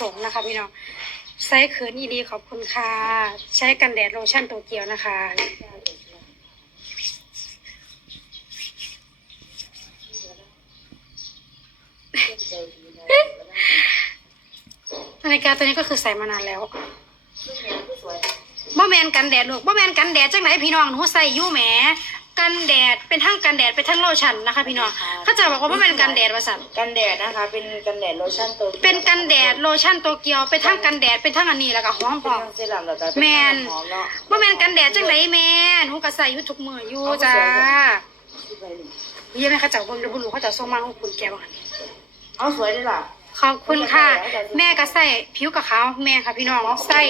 สมนะคะพี่น้องไซส์เขินอีดีขอบคุณค่ะ ใช้กันแดดโลชั่นโตเกียวนะคะ นาฬิกาตัวนี้ก็คือใส่มานานแล้วบ่แมนกันแดดลูกบ่แมนกันแดดจังไหนพี่น้องหนูใส่ยู่แหม กันแดดเป็นทั้งกันแดดเป็นทั้งโลชั่นนะคะพี่น้องเขาจะบอกว่าบ่แมนกันแดดว่าสั่นกันแดดนะคะ เป็นกันแดดโลชั่นตัวเป็นกันแดดโลชั่นโตเกียวเป็นทั้งกันแดดเป็นทั้งอันนี้แล้วก็หอมหเป็นอมทั้งเซรั่มแล้วก็เป็นแมนหอมเนาะบ่แมนกันแดดจังไหนแม่หนูก็ใส่อยู่ทุกมื้ออยู่จ้าที่ไปนี่เยี่ยมไหมเขาเจ้าเบิ่งเด้อบ่รู้เขาเจ้าส่งมาให้คุณแกบ่เอาสวยด้วยล่ะขอบคุณค่ะ แม่ก็ใส่ผิวกับขาวแม่ค่ะพี่น้องใส่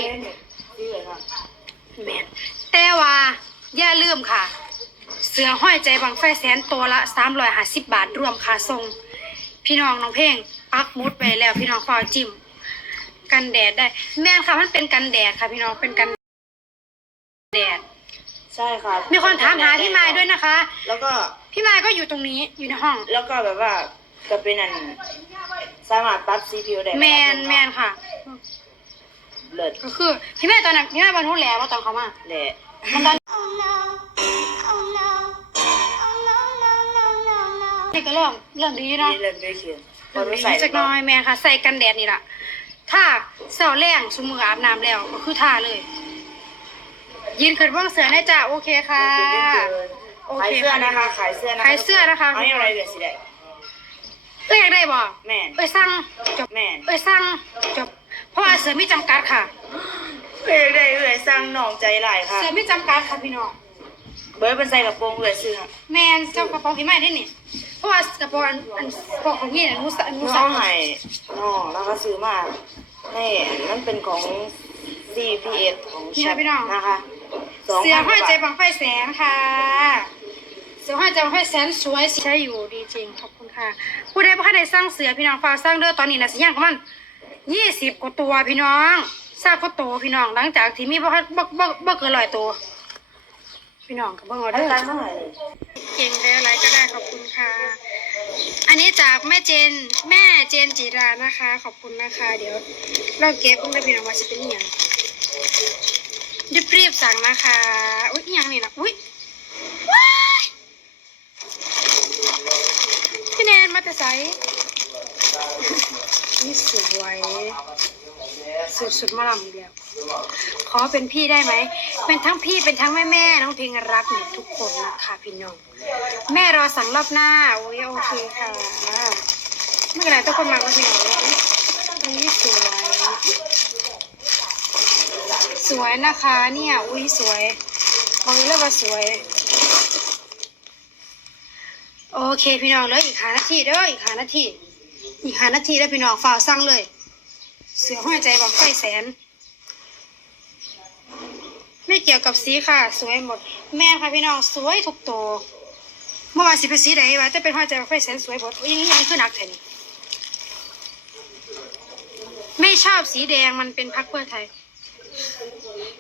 ดีเลยค่ะแม่นแต่ว่าอย่าลืมค่ะ เสือห้อยใจบังไฟแสนตัวละ350บาทรวมค่าส่งพี่น้องน้องเพลงปักหมุดไปแล้วพี่น้องฟ้าวจิ้ม กันแดดได้ แม่นค่ะมันเป็นกันแดดค่ะ พี่น้องเป็นกันแดด ใช่ค่ะมีคนถามหาพี่ไม้ด้วยนะคะ แล้วก็ พี่ไม้ก็อยู่ตรงนี้อยู่ในห้อง แล้วก็แบบว่าจะเป็นอัน สามารถปรับสีผิวได้แมนแมนค่ะ เลิศก็คือ พี่แม่ตอนนั้นพี่แม่บรรทุกแหล้วว่าตอนเขามา แหละมันตอน นี่ก็เริ่มเริ่มดีเนาะ นี่เริ่มด้วยเขียนพเริ่อมรู้ดีใส่จักหน้อยแม่ค่ะ ใส่กันแดดนี่แหละถ้าเสาแรงสมมืออาบน้ำแล้วก็คือท่าเลย ยินขึ้นเบ้างเสือแน่จ้ะโอเคค่ะ โอขายเคเสื้อนะคะ ขายเสื้อนะคะขายเสื้อนะคะ เอาอย่างไรเดี๋ยวสิได้เอ้ยอยากได้บ่แม่นเอ้ยสั่งจบแม่นเอ้ยสั่งจบเพราะว่าเสือมีจำกัดค่ะ เอ้ยได้เอ้ยสร้างน้องใจหลายค่ะ เสือมีจำกัดค่ะพี่น้องเบิร์ดเป็นใส่กระโปรงเอ้ยซื้อแมนเจ้ากระเป๋าพี่ไม้ได้นี่ เพราะว่ากระเป๋าอันอันพวกของพี่เนี่ยหนูสั่งหนูน้สั่องงให้น้องแล้วก็ซื้อมานี่มันเป็นของ CPS ของแชมป์นะคะสองเสือพันกห้อว่ายใจบาทบังไฟแสนค่ะ เสือห้อยใจบังไฟแสนสวยใช้อยู่ดีจริงขอบคุณค่ะ ผู้ใดบ่ทันได้สร้างเสือพี่น้องฝากสร้างเด้อตอนนี้นะสิย่างของมันยี่สิบกว่าตัวพี่น้องสร้างก็โตพี่น้องหลังจากที่มีบ่ทันบ่บ่บ่เกินร้อยตัว พี่น้องก็เบิ่งเอาได้เด้อตังค์เท่าไหร่เลยเก่งได้อะไรก็ได้ขอบคุณค่ะ อันนี้จากแม่เจนแม่เจนจิรานะคะ ขอบคุณนะคะ เดี๋ยวเราเก็บมันได้พี่น้องว่าจะเป็นอหย่างรีบรีบๆสั่งนะคะ อุ้ยอหย่างนี่นะอุ้ยว้ายพี่แนนมาแต่ไสนี่สวย สุดสุดๆมาลำเดียวขอเป็นพี่ได้ไหม เป็นทั้งพี่เป็นทั้งแม่แม่น้องเพลงรักหนูทุกคนนะคะพี่น้อง แม่รอสั่งรอบหน้าโอ้ยโอเคค่ะไม่เป็นไรทุกคนมาก็พี่น้องนี่สวย สวยนะคะเนี่ยอุ้ยสวยบอกเลยว่าสวย โอเคพี่น้องเลยอีกหานาทีเด้ออีกหานาทีอีกหานาทีแล้วพี่น้องฝ่าวสั่งเลย เสือห้อยใจบังไฟแสน ไม่เกี่ยวกับสีค่ะ สวยหมด แม่ค่ะพี่น้องสวยทุกตัวเมื่อวานสิเป็นสีไหนวะแต่เป็นห้อยใจบังไฟแสนสวยหมดอุ๊ยอยังนี้ยังคือหนักแทนไม่ชอบสีแดงมันเป็นพักเพื่อไทย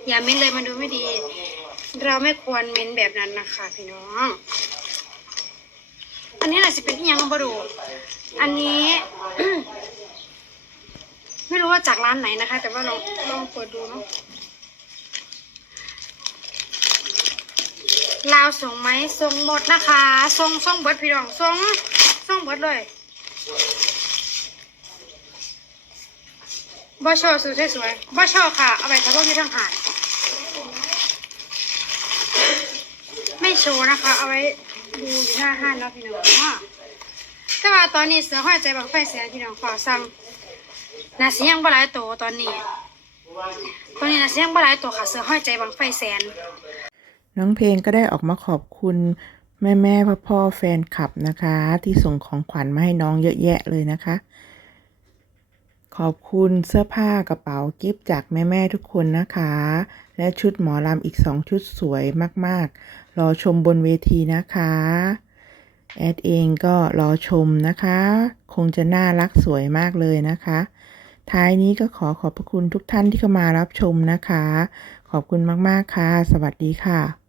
อย่าเม้นเลยมันดูไม่ดี เราไม่ควรเม้นแบบนั้นนะคะพี่น้อง อันนี้น่ะสิเป็นยังบรูอันนี้ ไม่รู้ว่าจากร้านไหนนะคะ แต่ว่าลองลองเปิดดูเนาะลาวส่งไหมส่งหมดนะคะส่งส่งเบิดพี่น้องส่งส่งเบิดเลยบ่ชอสวยสวยๆบ่ชอค่ะ เอาไปทับว่ามีทางหารไม่โชว์นะคะ เอาไว้ดูอยู่หน้าห้านเนาพี่น้องเนาะแต่ว่าตอนนี้เสือห้อยใจบังไฟแสนพี่น้องขอสั่ง นาเสียงบ่หลายตัวตอนนี้ ตอนนี้นาเสียงบ่หลายตัวค่ะเสือห้อยใจบังไฟแสน น้องเพลงก็ได้ออกมาขอบคุณแม่แม่พ่อพ่อแฟนคลับนะคะ ที่ส่งของขวัญมาให้น้องเยอะแยะเลยนะคะ ขอบคุณเสื้อผ้ากระเป๋ากิฟต์จากแม่แม่ทุกคนนะคะ และชุดหมอลำอีกสองชุดสวยมากๆ รอชมบนเวทีนะคะแอดเองก็รอชมนะคะ คงจะน่ารักสวยมากเลยนะคะ ท้ายนี้ก็ขอขอบพระคุณทุกท่านที่เข้ามารับชมนะคะ ขอบคุณมาก ๆ ค่ะ สวัสดีค่ะ